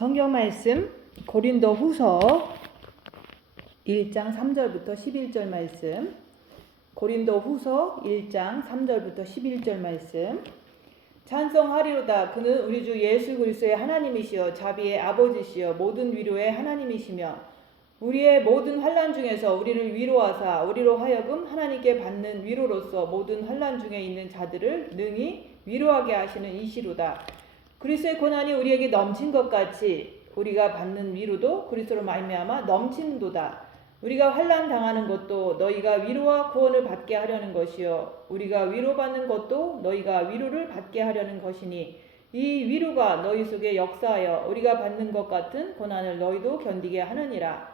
성경 말씀 고린도 후서 1장 3절부터 11절 말씀, 고린도 후서 1장 3절부터 11절 말씀. 찬송하리로다. 그는 우리 주 예수 그리스도의 하나님이시여 자비의 아버지시여 모든 위로의 하나님이시며 우리의 모든 환난 중에서 우리를 위로하사 우리로 하여금 하나님께 받는 위로로서 모든 환난 중에 있는 자들을 능히 위로하게 하시는 이시로다. 그리스도의 고난이 우리에게 넘친 것 같이 우리가 받는 위로도 그리스도로 말미암아 넘치는도다. 우리가 환난 당하는 것도 너희가 위로와 구원을 받게 하려는 것이요 우리가 위로받는 것도 너희가 위로를 받게 하려는 것이니 이 위로가 너희 속에 역사하여 우리가 받는 것 같은 고난을 너희도 견디게 하느니라.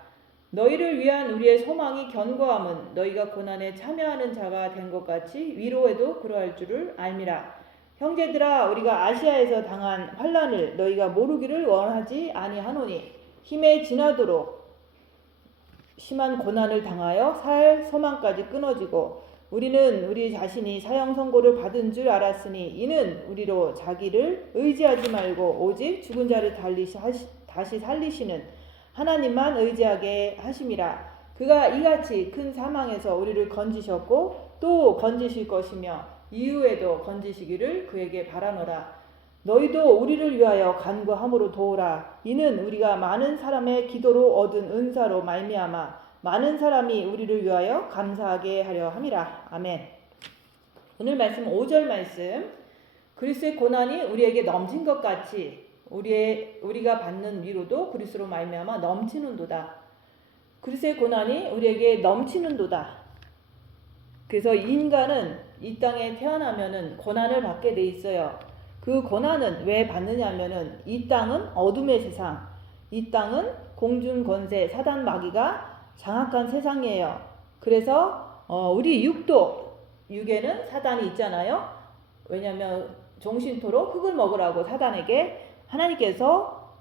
너희를 위한 우리의 소망이 견고함은 너희가 고난에 참여하는 자가 된 것 같이 위로에도 그러할 줄을 알미라. 형제들아, 우리가 아시아에서 당한 환난을 너희가 모르기를 원하지 아니하노니 힘에 지나도록 심한 고난을 당하여 살 소망까지 끊어지고 우리는 우리 자신이 사형 선고를 받은 줄 알았으니 이는 우리로 자기를 의지하지 말고 오직 죽은 자를 다시 살리시는 하나님만 의지하게 하심이라. 그가 이같이 큰 사망에서 우리를 건지셨고 또 건지실 것이며 이후에도 건지시기를 그에게 바라노라. 너희도 우리를 위하여 간구함으로 도우라. 이는 우리가 많은 사람의 기도로 얻은 은사로 말미암아 많은 사람이 우리를 위하여 감사하게 하려 함이라. 아멘. 오늘 말씀 5절 말씀. 그리스도의 고난이 우리에게 넘친 것 같이 우리가 받는 위로도 그리스도로 말미암아 넘치는도다. 그리스도의 고난이 우리에게 넘치는도다. 그래서 인간은 이 땅에 태어나면은 고난을 받게 돼 있어요. 그 고난은 왜 받느냐면은 이 땅은 어둠의 세상, 이 땅은 공중 권세 사단 마귀가 장악한 세상이에요. 그래서 우리 육에는 사단이 있잖아요. 왜냐하면 종신토록 흙을 먹으라고 사단에게 하나님께서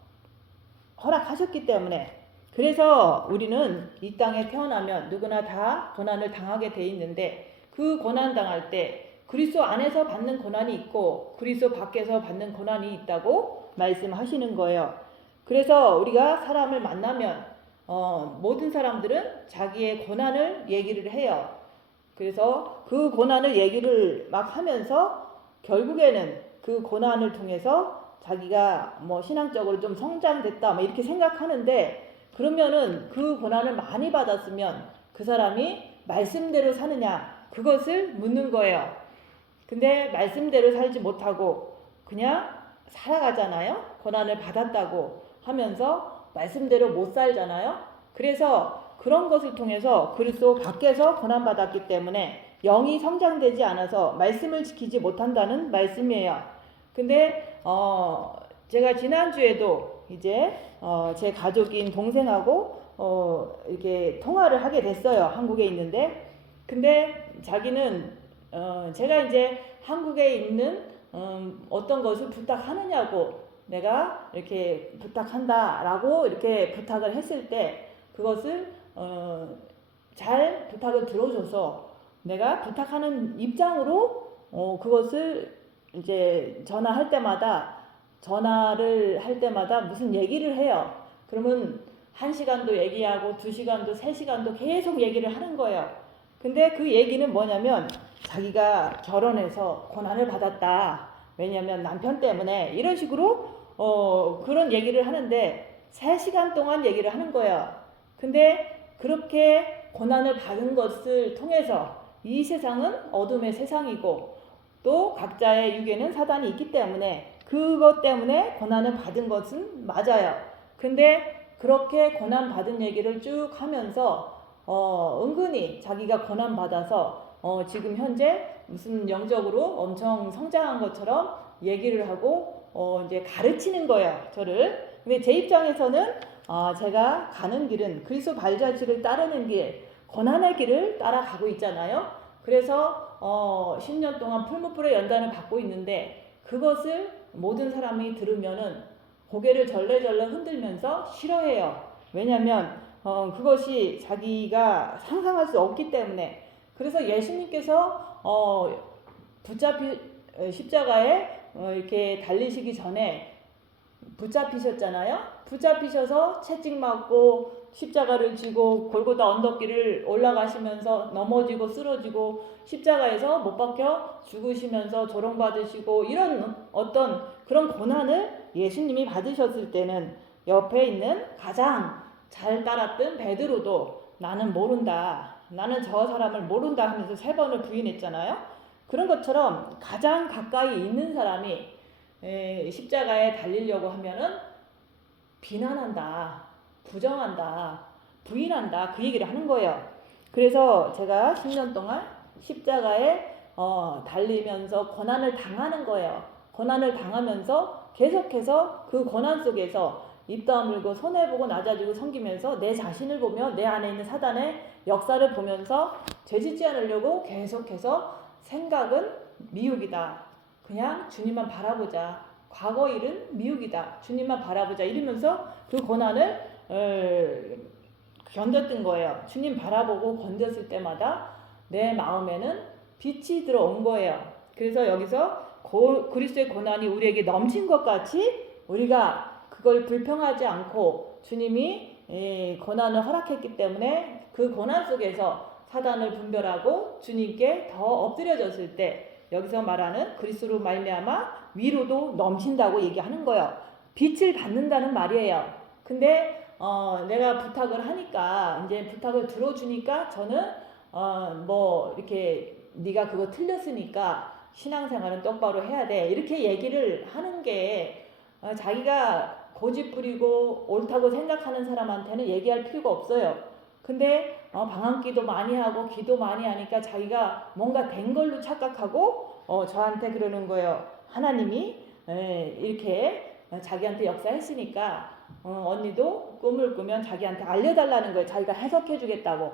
허락하셨기 때문에. 그래서 우리는 이 땅에 태어나면 누구나 다 고난을 당하게 돼 있는데 그 고난 당할 때 그리스도 안에서 받는 고난이 있고 그리스도 밖에서 받는 고난이 있다고 말씀하시는 거예요. 그래서 우리가 사람을 만나면 모든 사람들은 자기의 고난을 얘기를 해요. 그래서 그 고난을 얘기를 막 하면서 결국에는 그 고난을 통해서 자기가 뭐 신앙적으로 좀 성장됐다 뭐 이렇게 생각하는데, 그러면은 그 고난을 많이 받았으면 그 사람이 말씀대로 사느냐 그것을 묻는 거예요. 근데 말씀대로 살지 못하고 그냥 살아가잖아요. 고난을 받았다고 하면서 말씀대로 못 살잖아요. 그래서 그런 것을 통해서 그리스도 밖에서 고난받았기 때문에 영이 성장되지 않아서 말씀을 지키지 못한다는 말씀이에요. 근데 제가 지난주에도 이제 제 가족인 동생하고 이렇게 통화를 하게 됐어요. 한국에 있는데. 근데 자기는 제가 이제 한국에 있는 어떤 것을 부탁하느냐고 내가 이렇게 부탁한다라고 이렇게 부탁을 했을 때 그것을 잘 부탁을 들어줘서 내가 부탁하는 입장으로 그것을 이제 전화를 할 때마다 무슨 얘기를 해요. 그러면 1시간도 얘기하고 2시간도 3시간도 계속 얘기를 하는 거예요. 근데 그 얘기는 뭐냐면 자기가 결혼해서 고난을 받았다. 왜냐면 남편 때문에 이런 식으로 그런 얘기를 하는데 3시간 동안 얘기를 하는 거예요. 근데 그렇게 고난을 받은 것을 통해서 이 세상은 어둠의 세상이고 또 각자의 육에는 사단이 있기 때문에 그것 때문에 고난을 받은 것은 맞아요. 근데 그렇게 고난 받은 얘기를 쭉 하면서 은근히 자기가 고난 받아서 지금 현재 무슨 영적으로 엄청 성장한 것처럼 얘기를 하고 이제 가르치는 거예요, 저를. 근데 제 입장에서는 제가 가는 길은 그리스도 발자취를 따르는 길, 고난의 길을 따라가고 있잖아요. 그래서 10년 동안 풀무불의 연단을 받고 있는데 그것을 모든 사람이 들으면은 고개를 절레절레 흔들면서 싫어해요. 왜냐하면 그것이 자기가 상상할 수 없기 때문에. 그래서 예수님께서 십자가에 이렇게 달리시기 전에 붙잡히셨잖아요. 붙잡히셔서 채찍 맞고 십자가를 지고 골고다 언덕길을 올라가시면서 넘어지고 쓰러지고 십자가에서 못 박혀 죽으시면서 조롱받으시고 이런 어떤 그런 고난을 예수님이 받으셨을 때는 옆에 있는 가장 잘 따랐던 베드로도 나는 모른다. 나는 저 사람을 모른다 하면서 3번을 부인했잖아요. 그런 것처럼 가장 가까이 있는 사람이 십자가에 달리려고 하면은 비난한다, 부정한다, 부인한다 그 얘기를 하는 거예요. 그래서 제가 10년 동안 십자가에 달리면서 고난을 당하는 거예요. 고난을 당하면서 계속해서 그 고난 속에서 입 다물고 손해보고 낮아지고 섬기면서 내 자신을 보며 내 안에 있는 사단의 역사를 보면서 죄짓지 않으려고 계속해서 생각은 미혹이다. 그냥 주님만 바라보자. 과거 일은 미혹이다. 주님만 바라보자. 이러면서 그 고난을 견뎠던 거예요. 주님 바라보고 건졌을 때마다 내 마음에는 빛이 들어온 거예요. 그래서 여기서 그리스도의 고난이 우리에게 넘친 것 같이 우리가 그걸 불평하지 않고 주님이 고난을 허락했기 때문에 그 고난 속에서 사단을 분별하고 주님께 더 엎드려졌을 때 여기서 말하는 그리스도로 말미암아 위로도 넘친다고 얘기하는 거예요. 빛을 받는다는 말이에요. 근데 내가 부탁을 하니까 이제 부탁을 들어주니까 저는 뭐 이렇게 네가 그거 틀렸으니까 신앙생활은 똑바로 해야 돼 이렇게 얘기를 하는 게 자기가 고집부리고 옳다고 생각하는 사람한테는 얘기할 필요가 없어요. 근데 방황기도 많이 하고 기도 많이 하니까 자기가 뭔가 된 걸로 착각하고 저한테 그러는 거예요. 하나님이 이렇게 자기한테 역사했으니까 언니도 꿈을 꾸면 자기한테 알려달라는 거예요. 자기가 해석해 주겠다고.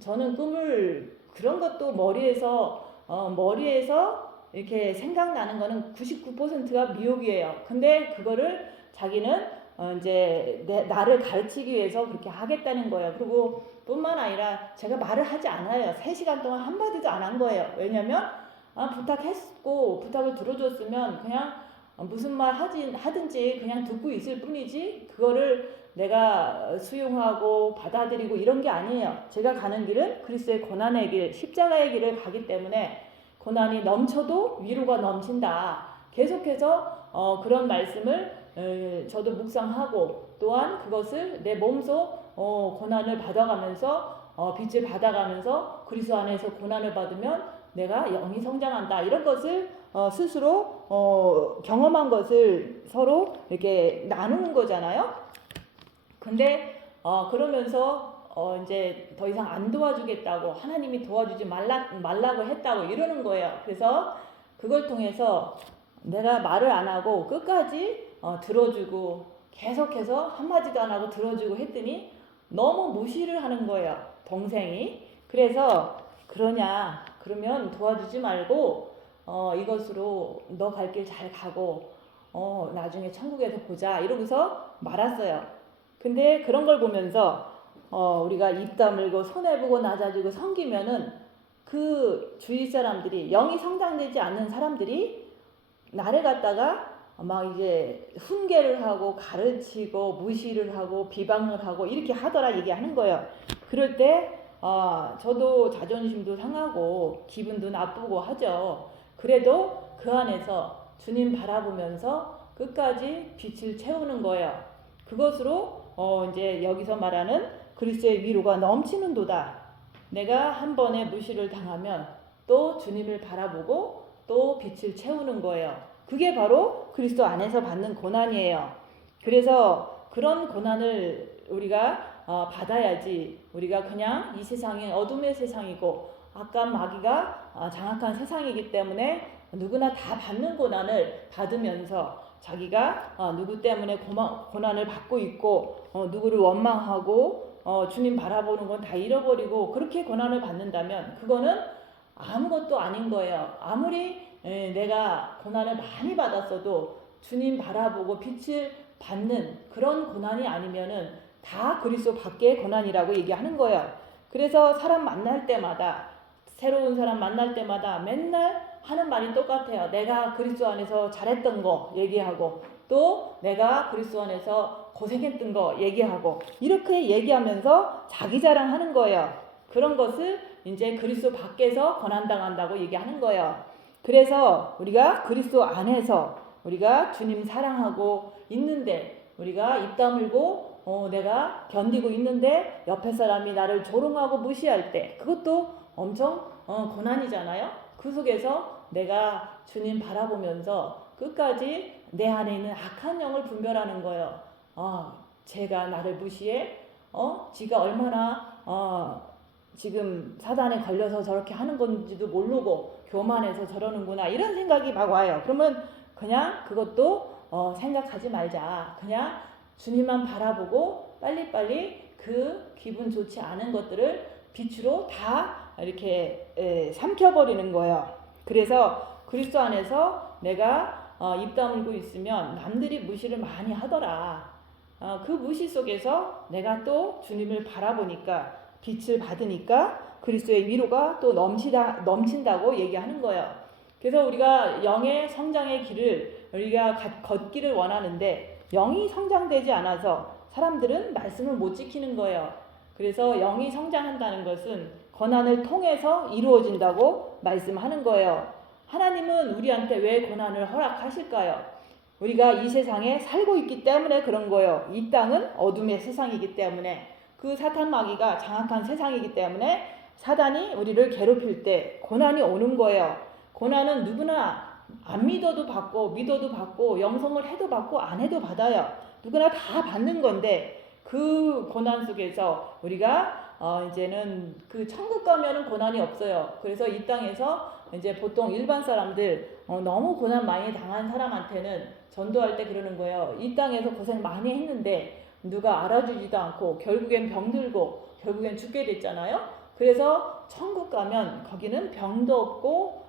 저는 꿈을 그런 것도 머리에서 이렇게 생각나는 거는 99%가 미혹이에요. 근데 그거를 자기는 이제 나를 가르치기 위해서 그렇게 하겠다는 거예요. 그리고 뿐만 아니라 제가 말을 하지 않아요. 3시간 동안 한마디도 안 한 거예요. 왜냐면 부탁했고 부탁을 들어줬으면 그냥 무슨 말 하든지 그냥 듣고 있을 뿐이지 그거를 내가 수용하고 받아들이고 이런 게 아니에요. 제가 가는 길은 그리스도의 고난의 길, 십자가의 길을 가기 때문에 고난이 넘쳐도 위로가 넘친다. 계속해서 그런 말씀을 저도 묵상하고 또한 그것을 내 몸소 고난을 받아가면서 빛을 받아가면서 그리스도 안에서 고난을 받으면 내가 영이 성장한다. 이런 것을 스스로 경험한 것을 서로 이렇게 나누는 거잖아요. 근데 그러면서 이제 더 이상 안 도와주겠다고 하나님이 도와주지 말라고 했다고 이러는 거예요. 그래서 그걸 통해서 내가 말을 안 하고 끝까지 들어주고 계속해서 한마디도 안 하고 들어주고 했더니 너무 무시를 하는 거예요. 동생이. 그래서 그러면 도와주지 말고 이것으로 너 갈 길 잘 가고 나중에 천국에서 보자 이러고서 말았어요. 근데 그런 걸 보면서 우리가 입 다물고 손해보고 낮아지고 섬기면은 그 주위 사람들이 영이 성장되지 않는 사람들이 나를 갖다가 막 이제 훈계를 하고 가르치고 무시를 하고 비방을 하고 이렇게 하더라 얘기하는 거예요. 그럴 때 저도 자존심도 상하고 기분도 나쁘고 하죠. 그래도 그 안에서 주님 바라보면서 끝까지 빛을 채우는 거예요. 그것으로 이제 여기서 말하는 그리스도의 위로가 넘치는도다. 내가 한 번에 무시를 당하면 또 주님을 바라보고 또 빛을 채우는 거예요. 그게 바로 그리스도 안에서 받는 고난이에요. 그래서 그런 고난을 우리가 받아야지 우리가 그냥 이 세상이 어둠의 세상이고 악한 마귀가 장악한 세상이기 때문에 누구나 다 받는 고난을 받으면서 자기가 누구 때문에 고난을 받고 있고 누구를 원망하고 주님 바라보는 건 다 잃어버리고 그렇게 고난을 받는다면 그거는 아무것도 아닌 거예요. 아무리 내가 고난을 많이 받았어도 주님 바라보고 빛을 받는 그런 고난이 아니면은 다 그리스도 밖의 고난이라고 얘기하는 거예요. 그래서 사람 만날 때마다 새로운 사람 만날 때마다 맨날 하는 말이 똑같아요. 내가 그리스도 안에서 잘했던 거 얘기하고 또 내가 그리스도 안에서 고생했던 거 얘기하고 이렇게 얘기하면서 자기 자랑하는 거예요. 그런 것을 이제 그리스도 밖에서 고난당한다고 얘기하는 거예요. 그래서 우리가 그리스도 안에서 우리가 주님 사랑하고 있는데 우리가 입 다물고 내가 견디고 있는데 옆에 사람이 나를 조롱하고 무시할 때 그것도 엄청 고난이잖아요. 그 속에서 내가 주님 바라보면서 끝까지 내 안에 있는 악한 영을 분별하는 거예요. 제가 나를 무시해? 지가 얼마나 지금 사단에 걸려서 저렇게 하는 건지도 모르고 교만해서 저러는구나 이런 생각이 막 와요. 그러면 그냥 그것도 생각하지 말자. 그냥 주님만 바라보고 빨리빨리 그 기분 좋지 않은 것들을 빛으로 다 이렇게 삼켜버리는 거예요. 그래서 그리스도 안에서 내가 입 다물고 있으면 남들이 무시를 많이 하더라. 그 무시 속에서 내가 또 주님을 바라보니까 빛을 받으니까 그리스도의 위로가 또 넘친다고 얘기하는 거예요. 그래서 우리가 영의 성장의 길을 우리가 걷기를 원하는데 영이 성장되지 않아서 사람들은 말씀을 못 지키는 거예요. 그래서 영이 성장한다는 것은 고난을 통해서 이루어진다고 말씀하는 거예요. 하나님은 우리한테 왜 고난을 허락하실까요? 우리가 이 세상에 살고 있기 때문에 그런 거예요. 이 땅은 어둠의 세상이기 때문에 그 사탄 마귀가 장악한 세상이기 때문에 사단이 우리를 괴롭힐 때 고난이 오는 거예요. 고난은 누구나 안 믿어도 받고 믿어도 받고 영성을 해도 받고 안 해도 받아요. 누구나 다 받는 건데 그 고난 속에서 우리가 이제는 그 천국 가면은 고난이 없어요. 그래서 이 땅에서 이제 보통 일반 사람들 너무 고난 많이 당한 사람한테는 전도할 때 그러는 거예요. 이 땅에서 고생 많이 했는데 누가 알아주지도 않고 결국엔 병들고 결국엔 죽게 됐잖아요. 그래서 천국 가면 거기는 병도 없고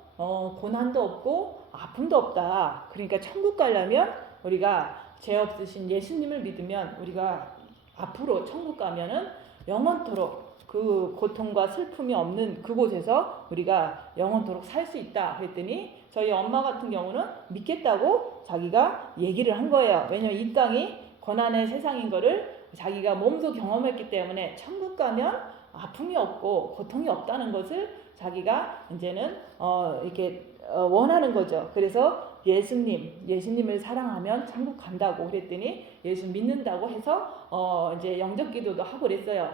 고난도 없고 아픔도 없다. 그러니까 천국 가려면 우리가 죄 없으신 예수님을 믿으면 우리가 앞으로 천국 가면은 영원토록 그 고통과 슬픔이 없는 그곳에서 우리가 영원토록 살 수 있다 그랬더니 저희 엄마 같은 경우는 믿겠다고 자기가 얘기를 한 거예요. 왜냐면 이 땅이 고난의 세상인 거를 자기가 몸소 경험했기 때문에 천국 가면 아픔이 없고 고통이 없다는 것을 자기가 이제는 이렇게 원하는 거죠. 그래서 예수님을 사랑하면 천국 간다고 그랬더니 예수 믿는다고 해서 이제 영접 기도도 하고 그랬어요.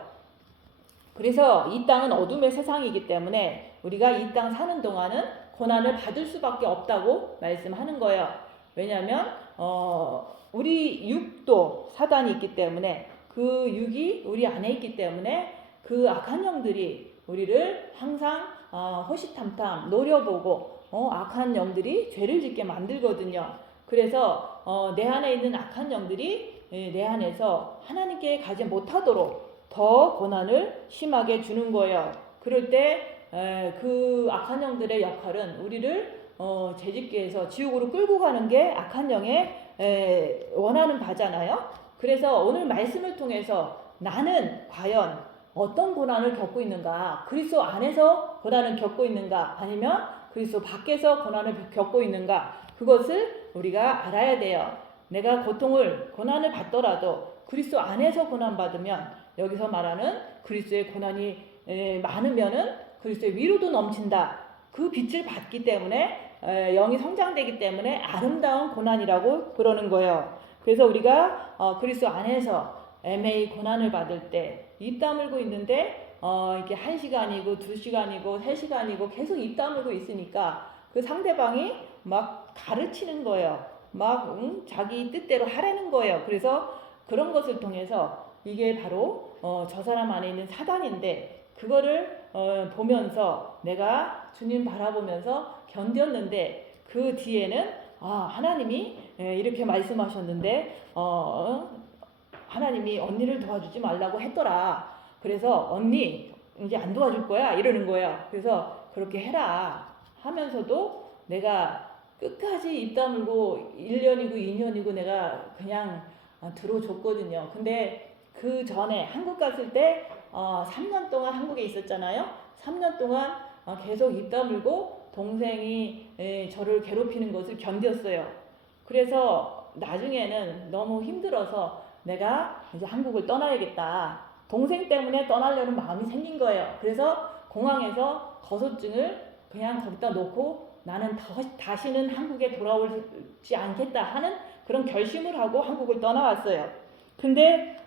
그래서 이 땅은 어둠의 세상이기 때문에 우리가 이 땅 사는 동안은 고난을 받을 수밖에 없다고 말씀하는 거예요. 왜냐하면 우리 육도 사단이 있기 때문에 그 육이 우리 안에 있기 때문에 그 악한 영들이 우리를 항상 호시탐탐 노려보고 악한 영들이 죄를 짓게 만들거든요. 그래서 내 안에 있는 악한 영들이 내 안에서 하나님께 가지 못하도록 더 고난을 심하게 주는 거예요. 그럴 때 그 악한 영들의 역할은 우리를 재짓게해서 지옥으로 끌고 가는 게 악한 영의 원하는 바잖아요. 그래서 오늘 말씀을 통해서 나는 과연 어떤 고난을 겪고 있는가? 그리스도 안에서 고난을 겪고 있는가? 아니면 그리스도 밖에서 고난을 겪고 있는가? 그것을 우리가 알아야 돼요. 내가 고난을 받더라도 그리스도 안에서 고난받으면 여기서 말하는 그리스도의 고난이 많으면은 그리스도의 위로도 넘친다. 그 빛을 받기 때문에 영이 성장되기 때문에 아름다운 고난이라고 그러는 거예요. 그래서 우리가 그리스도 안에서 애매히 고난을 받을 때 입 다물고 있는데 이게 1시간이고 2시간이고 3시간이고 계속 입 다물고 있으니까 그 상대방이 막 가르치는 거예요. 막 자기 뜻대로 하라는 거예요. 그래서 그런 것을 통해서 이게 바로 저 사람 안에 있는 사단인데 그거를 보면서 내가 주님 바라보면서 견뎠는데 그 뒤에는 하나님이 이렇게 말씀하셨는데 하나님이 언니를 도와주지 말라고 했더라. 그래서 언니 이제 안 도와줄 거야 이러는 거예요. 그래서 그렇게 해라 하면서도 내가 끝까지 입 다물고 1년이고 2년이고 내가 그냥 들어줬거든요. 근데 그 전에 한국 갔을 때 3년 동안 한국에 있었잖아요. 3년 동안 계속 입 다물고 동생이 저를 괴롭히는 것을 견뎠어요. 그래서 나중에는 너무 힘들어서 내가 이제 한국을 떠나야겠다. 동생 때문에 떠나려는 마음이 생긴 거예요. 그래서 공항에서 거소증을 그냥 거기다 놓고 나는 다시는 한국에 돌아오지 않겠다 하는 그런 결심을 하고 한국을 떠나왔어요. 근데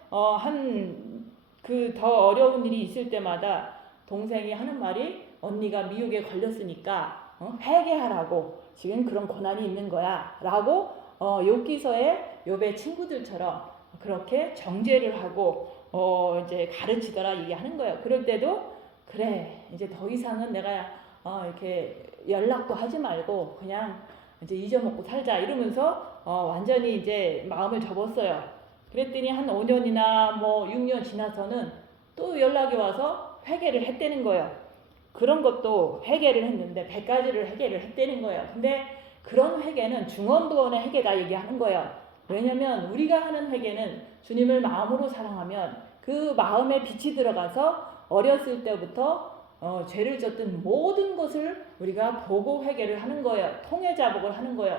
그 더 어려운 일이 있을 때마다 동생이 하는 말이 언니가 미국에 걸렸으니까 회개하라고 지금 그런 고난이 있는 거야 라고 욥기서의 욥의 친구들처럼 그렇게 정죄를 하고 이제 가르치더라 얘기하는 거예요. 그럴 때도 그래 이제 더 이상은 내가 이렇게 연락도 하지 말고 그냥 이제 잊어먹고 살자 이러면서 완전히 이제 마음을 접었어요. 그랬더니 한 5년이나 뭐 6년 지나서는 또 연락이 와서 회개를 했다는 거예요. 그런 것도 회개를 했는데 100가지를 회개를 했다는 거예요. 근데 그런 회개는 중언부언의 회개다 얘기하는 거예요. 왜냐면 우리가 하는 회개는 주님을 마음으로 사랑하면 그 마음에 빛이 들어가서 어렸을 때부터 죄를 졌던 모든 것을 우리가 보고 회개를 하는 거예요. 통해 자복을 하는 거예요.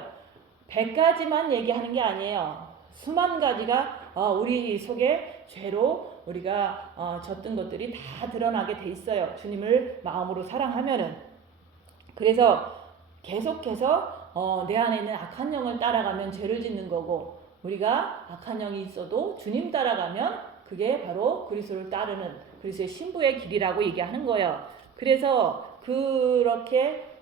100가지만 얘기하는 게 아니에요. 수만 가지가 우리 속에 죄로 우리가 졌던 것들이 다 드러나게 돼 있어요. 주님을 마음으로 사랑하면은. 그래서 계속해서 내 안에 있는 악한 영을 따라가면 죄를 짓는 거고 우리가 악한 영이 있어도 주님 따라가면 그게 바로 그리스도를 따르는 그리스도의 신부의 길이라고 얘기하는 거예요. 그래서 그렇게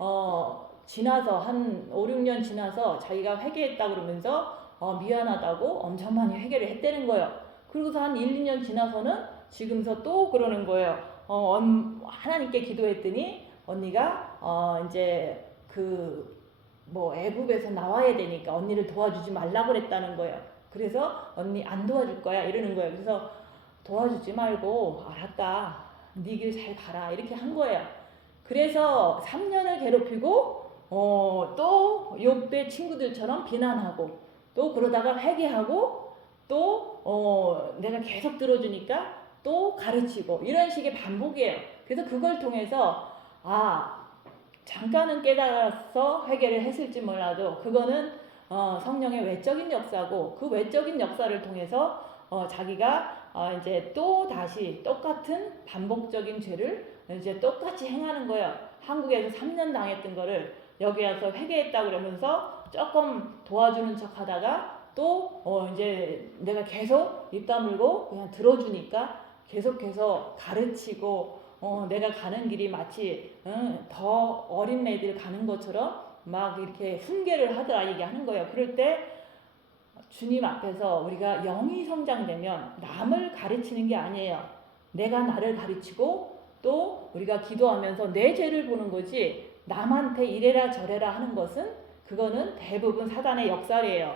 지나서 한 5, 6년 지나서 자기가 회개했다 그러면서 미안하다고 엄청 많이 회개를 했다는 거예요. 그리고서 한 1, 2년 지나서는 지금서 또 그러는 거예요. 하나님께 기도했더니 언니가 이제 애굽에서 나와야 되니까 언니를 도와주지 말라고 그랬다는 거예요. 그래서 언니 안 도와줄 거야 이러는 거예요. 그래서 도와주지 말고 알았다. 네 길 잘 가라 이렇게 한 거예요. 그래서 3년을 괴롭히고 또 욥의 친구들처럼 비난하고 또 그러다가 회개하고 또 내가 계속 들어주니까 또 가르치고 이런 식의 반복이에요. 그래서 그걸 통해서 잠깐은 깨달아서 회개를 했을지 몰라도 그거는 성령의 외적인 역사고 그 외적인 역사를 통해서 자기가 이제 또 다시 똑같은 반복적인 죄를 이제 똑같이 행하는 거예요. 한국에서 3년 당했던 거를 여기 와서 회개했다 그러면서 조금 도와주는 척 하다가 또 이제 내가 계속 입 다물고 그냥 들어주니까 계속해서 가르치고 내가 가는 길이 마치 더 어린 애들 가는 것처럼 막 이렇게 훈계를 하더라 얘기하는 거예요. 그럴 때 주님 앞에서 우리가 영이 성장되면 남을 가르치는 게 아니에요. 내가 나를 가르치고 또 우리가 기도하면서 내 죄를 보는 거지 남한테 이래라 저래라 하는 것은 그거는 대부분 사단의 역사예요.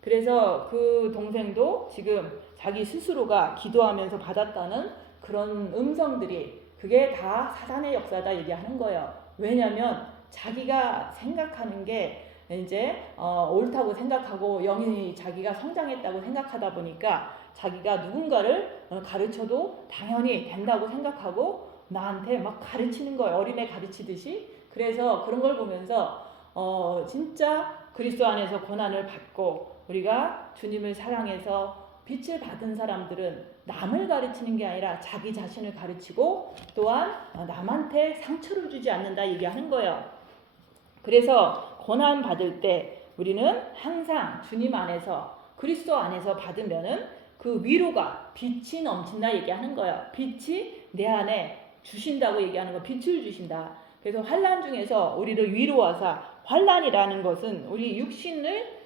그래서 그 동생도 지금 자기 스스로가 기도하면서 받았다는 그런 음성들이 그게 다 사단의 역사다 얘기하는 거예요. 왜냐하면 자기가 생각하는 게 이제 옳다고 생각하고 영이 자기가 성장했다고 생각하다 보니까 자기가 누군가를 가르쳐도 당연히 된다고 생각하고 나한테 막 가르치는 거예요. 어린애 가르치듯이. 그래서 그런 걸 보면서 진짜 그리스도 안에서 고난을 받고 우리가 주님을 사랑해서 빛을 받은 사람들은 남을 가르치는 게 아니라 자기 자신을 가르치고 또한 남한테 상처를 주지 않는다 얘기하는 거예요. 그래서 고난 받을 때 우리는 항상 주님 안에서 그리스도 안에서 받으면은 그 위로가 빛이 넘친다 얘기하는 거예요. 빛이 내 안에 주신다고 얘기하는 거, 빛을 주신다. 그래서 환난 중에서 우리를 위로하사 환난이라는 것은 우리 육신을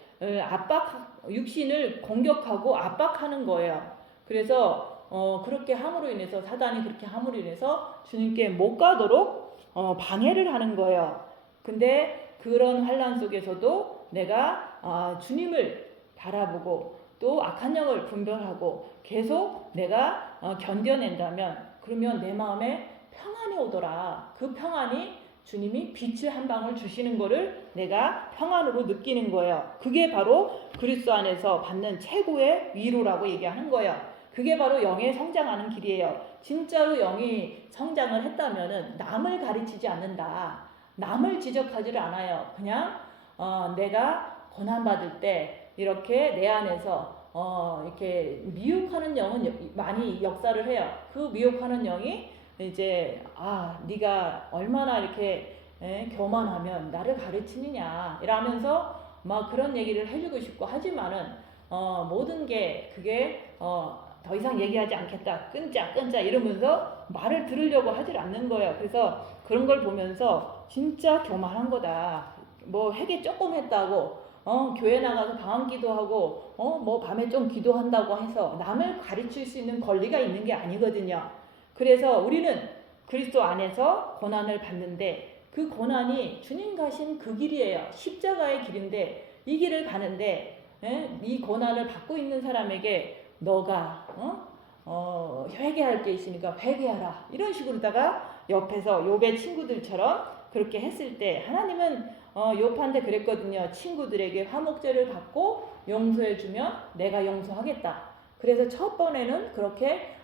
공격하고 압박하는 거예요. 그래서 그렇게 함으로 인해서 사단이 그렇게 함으로 인해서 주님께 못 가도록 방해를 하는 거예요. 근데 그런 환난 속에서도 내가 주님을 바라보고 또 악한 영을 분별하고 계속 내가 견뎌낸다면 그러면 내 마음에 평안이 오더라. 그 평안이 주님이 빛을 한 방울 주시는 거를 내가 평안으로 느끼는 거예요. 그게 바로 그리스도 안에서 받는 최고의 위로라고 얘기하는 거예요. 그게 바로 영의 성장하는 길이에요. 진짜로 영이 성장을 했다면은 남을 가르치지 않는다. 남을 지적하지를 않아요. 그냥 내가 고난받을 때 이렇게 내 안에서 이렇게 미혹하는 영은 많이 역사를 해요. 그 미혹하는 영이 이제 네가 얼마나 이렇게 교만하면 나를 가르치느냐 이러면서 막 그런 얘기를 해주고 싶고 하지만은 모든 게 그게 더 이상 얘기하지 않겠다 끊자 이러면서 말을 들으려고 하질 않는 거예요. 그래서 그런 걸 보면서 진짜 교만한 거다. 뭐 회개 조금 했다고 교회 나가서 방언 기도하고 뭐 밤에 좀 기도한다고 해서 남을 가르칠 수 있는 권리가 있는 게 아니거든요. 그래서 우리는 그리스도 안에서 고난을 받는데 그 고난이 주님 가신 그 길이에요. 십자가의 길인데 이 길을 가는데 이 고난을 받고 있는 사람에게 너가 회개할 게 있으니까 회개하라 이런 식으로다가 옆에서 욥의 친구들처럼 그렇게 했을 때 하나님은 욥한테 그랬거든요. 친구들에게 화목제를 받고 용서해주면 내가 용서하겠다. 그래서 첫 번에는 그렇게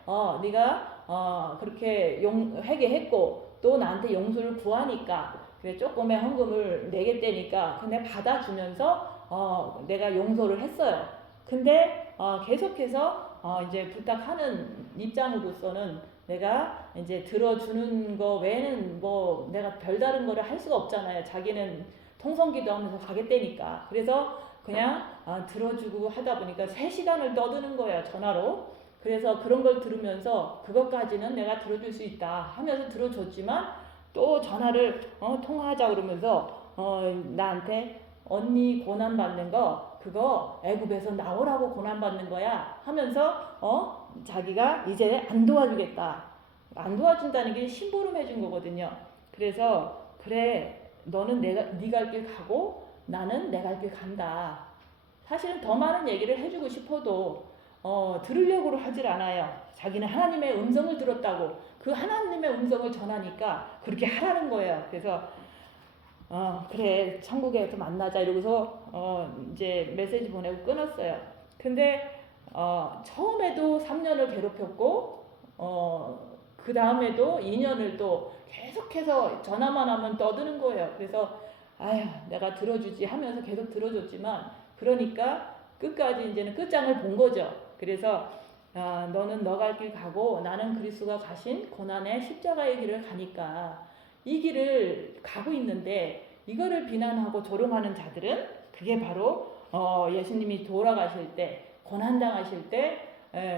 네가 그렇게 회개했고 또 나한테 용서를 구하니까 그래 조금의 헌금을 내겠다니까 근데 받아주면서 내가 용서를 했어요. 근데 계속해서 이제 부탁하는 입장으로서는 내가 이제 들어주는 거 외에는 뭐 내가 별다른 거를 할 수가 없잖아요. 자기는 통성기도 하면서 가겠다니까. 그래서 그냥 들어주고 하다 보니까 3시간을 떠드는 거예요. 전화로. 그래서 그런 걸 들으면서 그것까지는 내가 들어줄 수 있다 하면서 들어줬지만 또 전화를 통화하자 그러면서 나한테 언니 고난받는 거 그거 애굽에서 나오라고 고난받는 거야 하면서 자기가 이제 안 도와주겠다. 안 도와준다는 게 심부름 해준 거거든요. 그래서 그래 너는 네 갈 길 가고 나는 내 갈 길 간다. 사실은 더 많은 얘기를 해주고 싶어도 들으려고 하질 않아요. 자기는 하나님의 음성을 들었다고 그 하나님의 음성을 전하니까 그렇게 하라는 거예요. 그래서 그래 천국에서 만나자 이러고서 이제 메시지 보내고 끊었어요. 근데 처음에도 3년을 괴롭혔고 그 다음에도 2년을 또 계속해서 전화만 하면 떠드는 거예요. 그래서 아휴 내가 들어주지 하면서 계속 들어줬지만 그러니까 끝까지 이제는 끝장을 본 거죠. 그래서 너는 너 갈 길 가고 나는 그리스도가 가신 고난의 십자가의 길을 가니까 이 길을 가고 있는데 이거를 비난하고 조롱하는 자들은 그게 바로 예수님이 돌아가실 때 고난당하실 때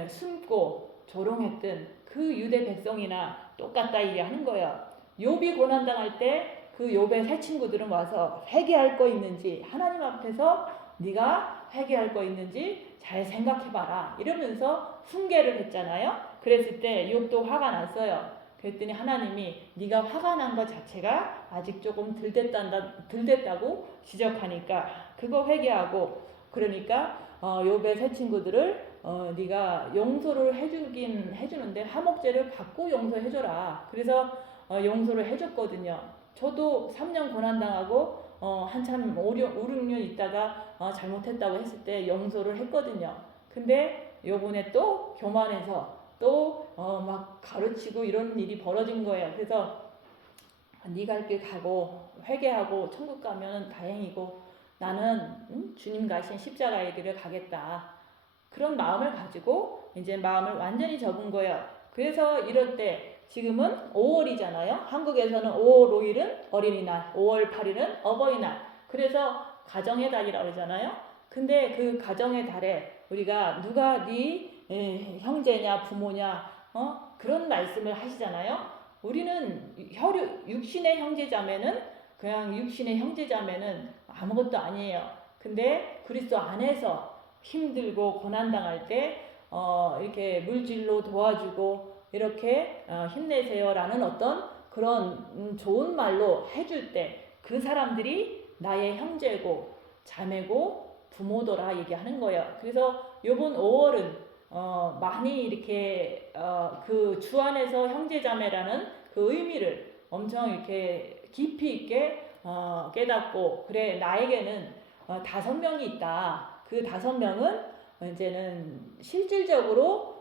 숨고 조롱했던 그 유대 백성이나 똑같다 이해하는 거예요. 욥이 고난당할 때 그 욥의 새 친구들은 와서 회개할 거 있는지 하나님 앞에서 네가 회개할 거 있는지 잘 생각해봐라 이러면서 훈계를 했잖아요. 그랬을 때 욥도 화가 났어요. 그랬더니 하나님이 네가 화가 난 것 자체가 아직 조금 덜 됐다고 지적하니까 그거 회개하고 그러니까 욥의 새 친구들을 네가 용서를 해주긴 해주는데 화목제를 받고 용서해줘라. 그래서 용서를 해줬거든요. 저도 3년 고난당하고 한참 5, 6년 있다가 잘못했다고 했을 때 용서를 했거든요. 근데 요번에 또 교만해서 또 막 가르치고 이런 일이 벌어진 거예요. 그래서 네 갈 길 가고 회개하고 천국 가면 다행이고 나는 주님 가신 십자가의 길을 가겠다. 그런 마음을 가지고 이제 마음을 완전히 접은 거예요. 그래서 이럴 때 지금은 5월이잖아요. 한국에서는 5월 5일은 어린이날, 5월 8일은 어버이날. 그래서 가정의 달이라고 그러잖아요. 근데 그 가정의 달에 우리가 누가 네 형제냐 부모냐 그런 말씀을 하시잖아요. 우리는 육신의 형제자매는 그냥 육신의 형제자매는 아무것도 아니에요. 근데 그리스도 안에서 힘들고 고난당할 때 이렇게 물질로 도와주고 이렇게 힘내세요라는 어떤 그런 좋은 말로 해줄 때 그 사람들이 나의 형제고 자매고 부모더라 얘기하는 거예요. 그래서 요번 5월은 많이 이렇게 그 주 안에서 형제자매라는 그 의미를 엄청 이렇게 깊이 있게 깨닫고 그래 나에게는 5명이 있다. 그 5명은 이제는 실질적으로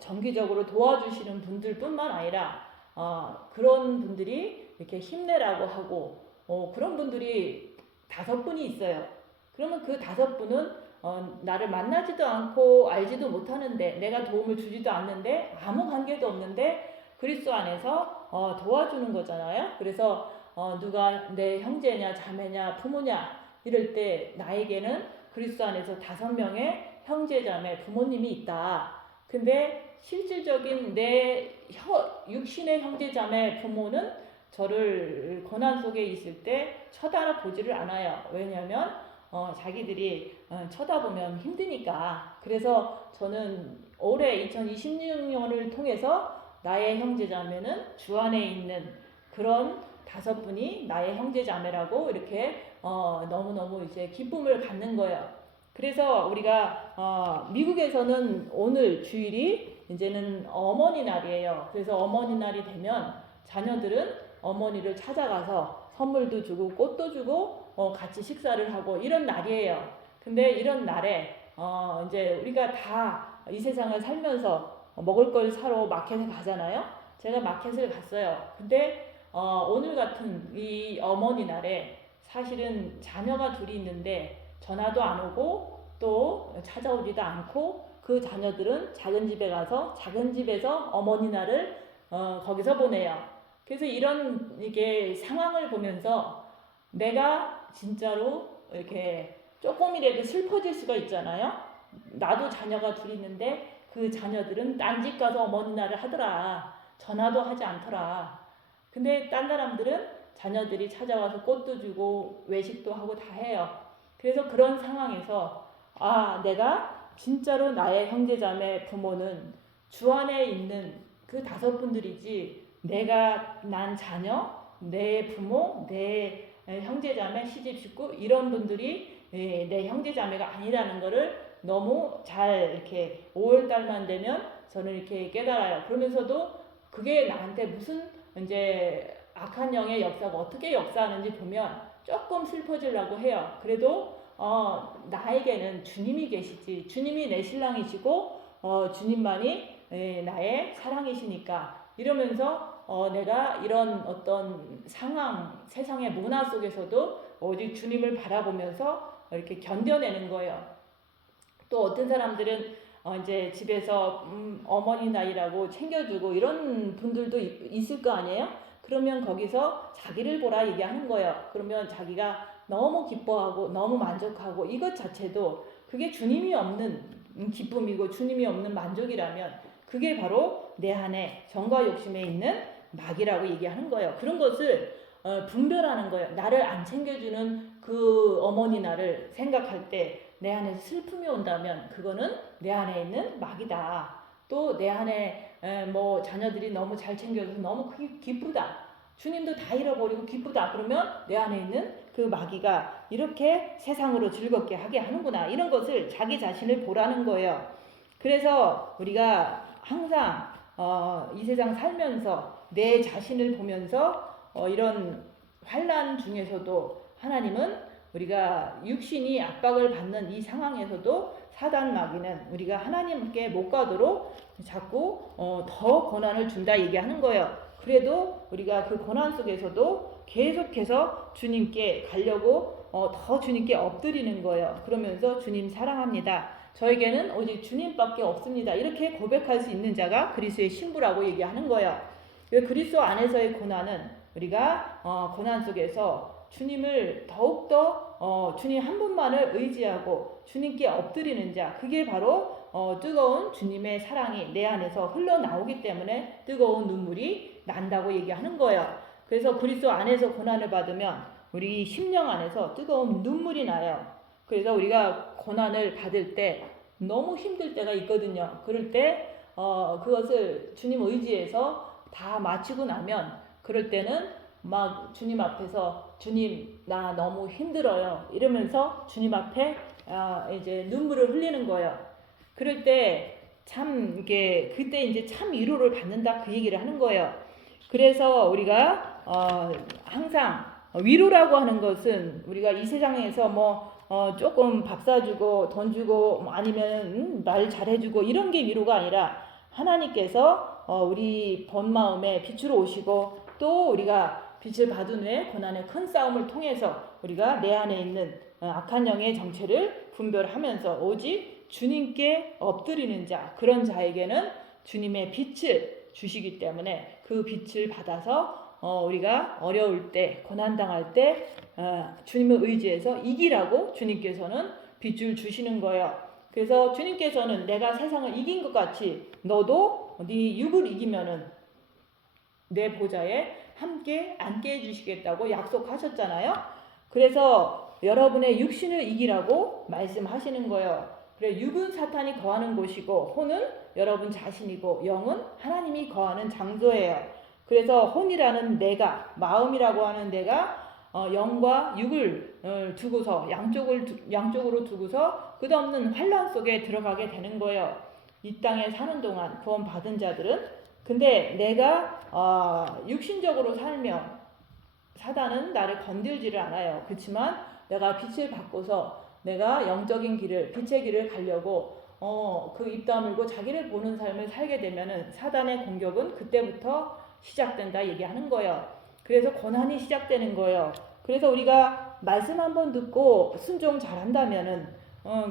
정기적으로 도와주시는 분들뿐만 아니라 그런 분들이 이렇게 힘내라고 하고 그런 분들이 5분이 있어요. 그러면 그 5분은 나를 만나지도 않고 알지도 못하는데 내가 도움을 주지도 않는데 아무 관계도 없는데 그리스도 안에서 도와주는 거잖아요. 그래서 누가 내 형제냐 자매냐 부모냐 이럴 때 나에게는 그리스도 안에서 5명의 형제 자매 부모님이 있다. 근데 실질적인 내 육신의 형제 자매 부모는 저를 고난 속에 있을 때 쳐다보지를 않아요. 왜냐하면 자기들이 쳐다보면 힘드니까. 그래서 저는 올해 2026년을 통해서 나의 형제자매는 주 안에 있는 그런 5분이 나의 형제자매라고 이렇게 너무너무 이제 기쁨을 갖는 거예요. 그래서 우리가 미국에서는 오늘 주일이 이제는 어머니 날이에요. 그래서 어머니 날이 되면 자녀들은 어머니를 찾아가서 선물도 주고 꽃도 주고 같이 식사를 하고 이런 날이에요. 근데 이런 날에 이제 우리가 다 이 세상을 살면서 먹을 걸 사러 마켓에 가잖아요. 제가 마켓을 갔어요. 근데 오늘 같은 이 어머니 날에 사실은 자녀가 둘이 있는데 전화도 안 오고 또 찾아오지도 않고 그 자녀들은 작은 집에 가서 작은 집에서 어머니 날을 거기서 보내요. 그래서 이런 이게 상황을 보면서 내가 진짜로 이렇게 조금이라도 슬퍼질 수가 있잖아요. 나도 자녀가 둘 있는데 그 자녀들은 딴 집 가서 어머니 날을 하더라. 전화도 하지 않더라. 근데 딴 사람들은 자녀들이 찾아와서 꽃도 주고 외식도 하고 다 해요. 그래서 그런 상황에서 내가 진짜로 나의 형제자매 부모는 주 안에 있는 그 5분들이지 내가 난 자녀, 내 부모, 내 형제자매, 시집식구 이런 분들이 내 형제자매가 아니라는 거를 너무 잘 이렇게 5월달만 되면 저는 이렇게 깨달아요. 그러면서도 그게 나한테 무슨 이제 악한 영의 역사가 어떻게 역사하는지 보면 조금 슬퍼지려고 해요. 그래도 나에게는 주님이 계시지. 주님이 내 신랑이시고 주님만이 나의 사랑이시니까 이러면서 내가 이런 어떤 상황, 세상의 문화 속에서도 오직 주님을 바라보면서 이렇게 견뎌내는 거예요. 또 어떤 사람들은 이제 집에서 어머니 나이라고 챙겨주고 이런 분들도 있을 거 아니에요? 그러면 거기서 자기를 보라 얘기하는 거예요. 그러면 자기가 너무 기뻐하고 너무 만족하고 이것 자체도 그게 주님이 없는 기쁨이고 주님이 없는 만족이라면 그게 바로 내 안에 정과 욕심에 있는 마귀라고 얘기하는 거예요. 그런 것을 분별하는 거예요. 나를 안 챙겨주는 그 어머니 나를 생각할 때 내 안에서 슬픔이 온다면 그거는 내 안에 있는 마귀다. 또 내 안에 뭐 자녀들이 너무 잘 챙겨줘서 너무 기쁘다. 주님도 다 잃어버리고 기쁘다. 그러면 내 안에 있는 그 마귀가 이렇게 세상으로 즐겁게 하게 하는구나. 이런 것을 자기 자신을 보라는 거예요. 그래서 우리가 항상 이 세상 살면서 내 자신을 보면서 이런 환난 중에서도 하나님은 우리가 육신이 압박을 받는 이 상황에서도 사단 마귀는 우리가 하나님께 못 가도록 자꾸 더 고난을 준다 얘기하는 거예요. 그래도 우리가 그 고난 속에서도 계속해서 주님께 가려고 더 주님께 엎드리는 거예요. 그러면서 주님 사랑합니다. 저에게는 오직 주님밖에 없습니다. 이렇게 고백할 수 있는 자가 그리스도의 신부라고 얘기하는 거예요. 그리스도 안에서의 고난은 우리가 고난 속에서 주님을 더욱더 주님 한 분만을 의지하고 주님께 엎드리는 자, 그게 바로 뜨거운 주님의 사랑이 내 안에서 흘러나오기 때문에 뜨거운 눈물이 난다고 얘기하는 거예요. 그래서 그리스도 안에서 고난을 받으면 우리 심령 안에서 뜨거운 눈물이 나요. 그래서 우리가 고난을 받을 때 너무 힘들 때가 있거든요. 그럴 때 그것을 주님 의지해서 다 마치고 나면 그럴 때는 막 주님 앞에서 주님 나 너무 힘들어요 이러면서 주님 앞에 이제 눈물을 흘리는 거예요. 그럴 때 참 이게 그때 이제 참 위로를 받는다 그 얘기를 하는 거예요. 그래서 우리가 항상 위로라고 하는 것은 우리가 이 세상에서 뭐 조금 밥 사주고 돈 주고 뭐 아니면 말 잘해주고 이런 게 위로가 아니라 하나님께서 우리 본 마음에 빛으로 오시고 또 우리가 빛을 받은 후에 고난의 큰 싸움을 통해서 우리가 내 안에 있는 악한 영의 정체를 분별하면서 오직 주님께 엎드리는 자, 그런 자에게는 주님의 빛을 주시기 때문에 그 빛을 받아서 우리가 어려울 때, 고난당할 때 주님을 의지해서 이기라고 주님께서는 빛을 주시는 거예요. 그래서 주님께서는 내가 세상을 이긴 것 같이 너도 네 육을 이기면은 내 보좌에 함께 앉게 해주시겠다고 약속하셨잖아요. 그래서 여러분의 육신을 이기라고 말씀하시는 거예요. 그래, 육은 사탄이 거하는 곳이고 혼은 여러분 자신이고 영은 하나님이 거하는 장소예요. 그래서 혼이라는 내가, 마음이라고 하는 내가 영과 육을 두고서 양쪽으로 두고서 끝없는 환란 속에 들어가게 되는 거예요. 이 땅에 사는 동안 구원 받은 자들은. 근데 내가 육신적으로 살면 사단은 나를 건들지를 않아요. 그렇지만 내가 빛을 받고서 내가 영적인 길을, 빛의 길을 가려고 그 입 다물고 자기를 보는 삶을 살게 되면은 사단의 공격은 그때부터 시작된다 얘기하는 거예요. 그래서 고난이 시작되는 거예요. 그래서 우리가 말씀 한번 듣고 순종 잘한다면은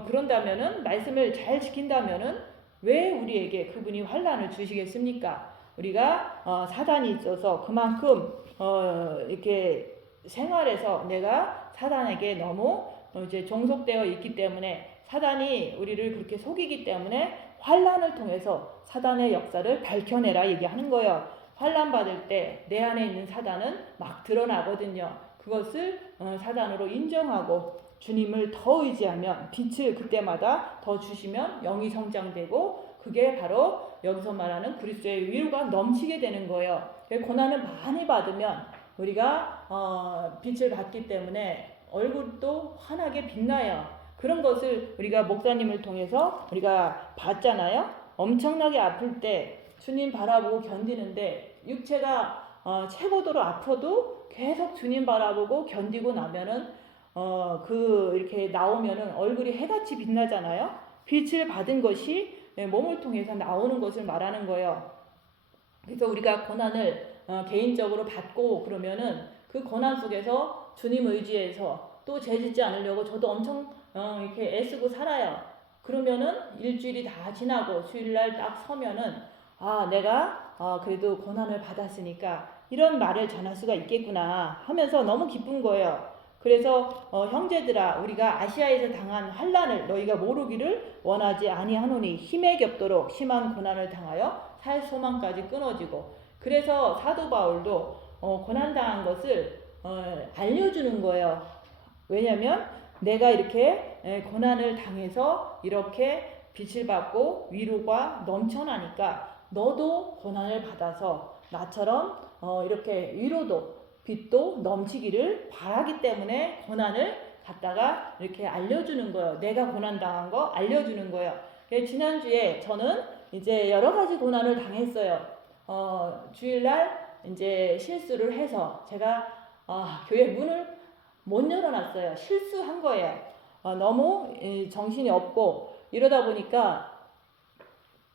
그런다면은 말씀을 잘 지킨다면은 왜 우리에게 그분이 환난을 주시겠습니까? 우리가 사단이 있어서 그만큼 이렇게 생활에서 내가 사단에게 너무 이제 종속되어 있기 때문에 사단이 우리를 그렇게 속이기 때문에 환난을 통해서 사단의 역사를 밝혀내라 얘기하는 거예요. 환난 받을 때 내 안에 있는 사단은 막 드러나거든요. 그것을 사단으로 인정하고 주님을 더 의지하면 빛을 그때마다 더 주시면 영이 성장되고 그게 바로 여기서 말하는 그리스도의 위로가 넘치게 되는 거예요. 고난을 많이 받으면 우리가 빛을 받기 때문에 얼굴도 환하게 빛나요. 그런 것을 우리가 목사님을 통해서 우리가 봤잖아요. 엄청나게 아플 때 주님 바라보고 견디는데 육체가 최고도로 아파도 계속 주님 바라보고 견디고 나면은 이렇게 나오면은 얼굴이 해같이 빛나잖아요. 빛을 받은 것이 몸을 통해서 나오는 것을 말하는 거예요. 그래서 우리가 고난을 개인적으로 받고 그러면은 그 고난 속에서 주님 의지해서 또 죄짓지 않으려고 저도 엄청 이렇게 애쓰고 살아요. 그러면은 일주일이 다 지나고 주일날 딱 서면은 내가 그래도 고난을 받았으니까 이런 말을 전할 수가 있겠구나 하면서 너무 기쁜 거예요. 그래서 형제들아 우리가 아시아에서 당한 환난을 너희가 모르기를 원하지 아니하노니 힘에 겹도록 심한 고난을 당하여 살 소망까지 끊어지고 그래서 사도 바울도 고난당한 것을 알려주는 거예요. 왜냐하면 내가 이렇게 고난을 당해서 이렇게 빛을 받고 위로가 넘쳐나니까 너도 고난을 받아서 나처럼 이렇게 위로도 빛도 넘치기를 바라기 때문에 고난을 갖다가 이렇게 알려주는 거예요. 내가 고난당한 거 알려주는 거예요. 지난주에 저는 이제 여러 가지 고난을 당했어요. 주일날 이제 실수를 해서 제가 교회 문을 못 열어놨어요. 실수한 거예요. 너무 정신이 없고 이러다 보니까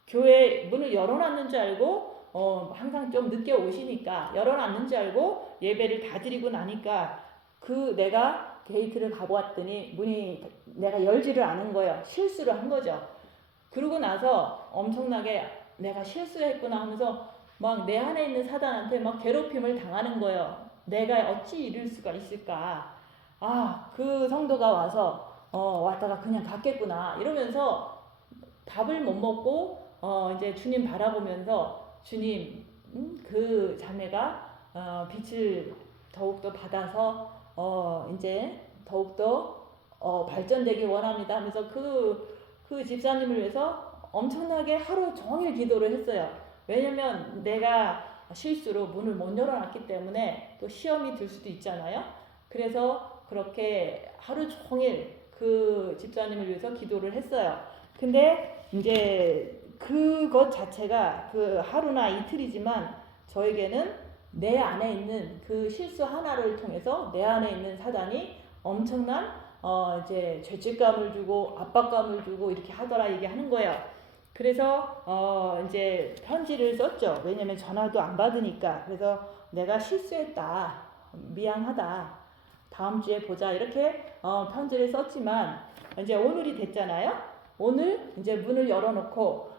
교회 문을 열어놨는 줄 알고 항상 좀 늦게 오시니까 열어놨는 줄 알고 예배를 다 드리고 나니까 내가 게이트를 가보았더니 문이 내가 열지를 않은 거예요. 실수를 한 거죠. 그러고 나서 엄청나게 내가 실수했구나 하면서 막 내 안에 있는 사단한테 막 괴롭힘을 당하는 거예요. 내가 어찌 이럴 수가 있을까. 그 성도가 와서 왔다가 그냥 갔겠구나 이러면서 밥을 못 먹고 이제 주님 바라보면서 주님 그 자매가 빛을 더욱더 받아서 이제 더욱더 발전되길 원합니다 하면서 그 집사님을 위해서 엄청나게 하루 종일 기도를 했어요. 왜냐면 내가 실수로 문을 못 열어놨기 때문에 또 시험이 들 수도 있잖아요. 그래서 그렇게 하루 종일 그 집사님을 위해서 기도를 했어요. 근데 이제 그것 자체가 그 하루나 이틀이지만 저에게는 내 안에 있는 그 실수 하나를 통해서 내 안에 있는 사단이 엄청난 이제 죄책감을 주고 압박감을 주고 이렇게 하더라 얘기하는 거예요. 그래서 이제 편지를 썼죠. 왜냐면 전화도 안 받으니까. 그래서 내가 실수했다. 미안하다. 다음 주에 보자 이렇게 편지를 썼지만 이제 오늘이 됐잖아요. 오늘 이제 문을 열어놓고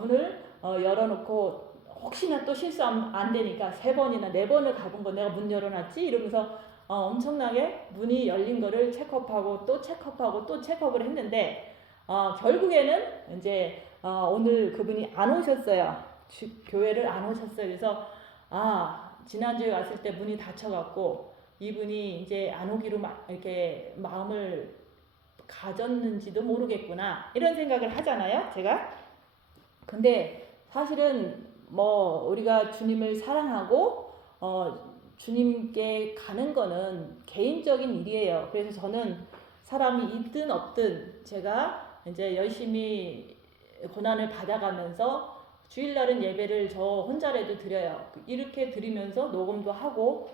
문을 열어놓고 혹시나 또 실수 안 되니까 3번이나 4번을 가본 거 내가 문 열어놨지 이러면서 엄청나게 문이 열린 거를 체크업하고 또 체크업하고 또 체크업을 했는데 결국에는 이제 오늘 그분이 안 오셨어요. 교회를 안 오셨어요. 그래서 지난주에 왔을 때 문이 닫혀갖고 이분이 이제 안 오기로 이렇게 마음을 가졌는지도 모르겠구나 이런 생각을 하잖아요. 제가 근데 사실은 뭐 우리가 주님을 사랑하고 주님께 가는 거는 개인적인 일이에요. 그래서 저는 사람이 있든 없든 제가 이제 열심히 고난을 받아가면서 주일날은 예배를 저 혼자라도 드려요. 이렇게 드리면서 녹음도 하고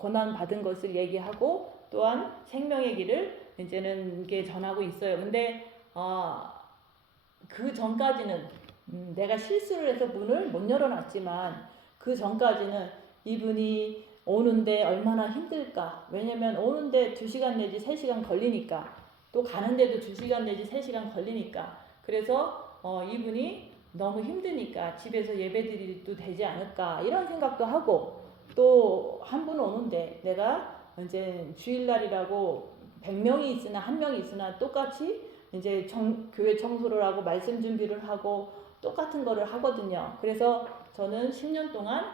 고난 받은 것을 얘기하고 또한 생명의 길을 이제는 이게 전하고 있어요. 근데 그 전까지는 내가 실수를 해서 문을 못 열어놨지만 그 전까지는 이분이 오는데 얼마나 힘들까. 왜냐면 오는데 2시간 내지 3시간 걸리니까 또 가는데도 2시간 내지 3시간 걸리니까 그래서 이분이 너무 힘드니까 집에서 예배드리도 되지 않을까 이런 생각도 하고 또 한 분 오는데 내가 이제 주일날이라고 100명이 있으나 1명이 있으나 똑같이 이제 교회 청소를 하고 말씀 준비를 하고 똑같은 거를 하거든요. 그래서 저는 10년 동안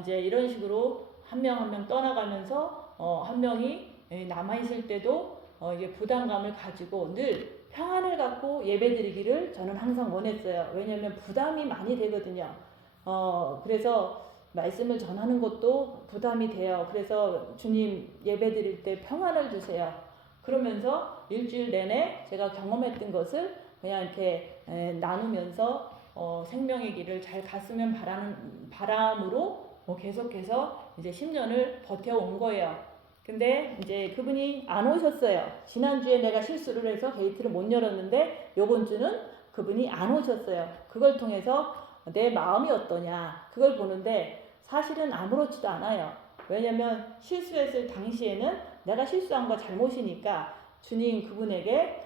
이제 이런 식으로 한 명 한 명 떠나가면서 한 명이 남아있을 때도 이게 부담감을 가지고 늘 평안을 갖고 예배드리기를 저는 항상 원했어요. 왜냐하면 부담이 많이 되거든요. 그래서 말씀을 전하는 것도 부담이 돼요. 그래서 주님 예배드릴 때 평안을 주세요. 그러면서 일주일 내내 제가 경험했던 것을 그냥 이렇게 나누면서 생명의 길을 잘 갔으면 바람으로 계속해서 이제 10년을 버텨온 거예요. 근데 이제 그분이 안 오셨어요. 지난주에 내가 실수를 해서 게이트를 못 열었는데 요번 주는 그분이 안 오셨어요. 그걸 통해서 내 마음이 어떠냐 그걸 보는데 사실은 아무렇지도 않아요. 왜냐면 실수했을 당시에는 내가 실수한 거 잘못이니까 주님 그분에게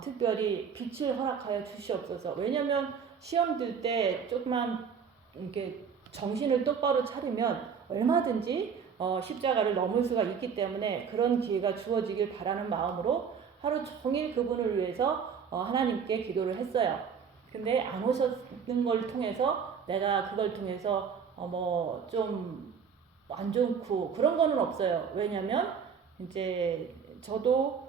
특별히 빛을 허락하여 주시옵소서. 왜냐면 시험 들 때 조금만 이렇게 정신을 똑바로 차리면 얼마든지 십자가를 넘을 수가 있기 때문에 그런 기회가 주어지길 바라는 마음으로 하루 종일 그분을 위해서 하나님께 기도를 했어요. 근데 안 오셨는 걸 통해서 내가 그걸 통해서 뭐 좀 안 좋고 그런 거는 없어요. 왜냐면 이제 저도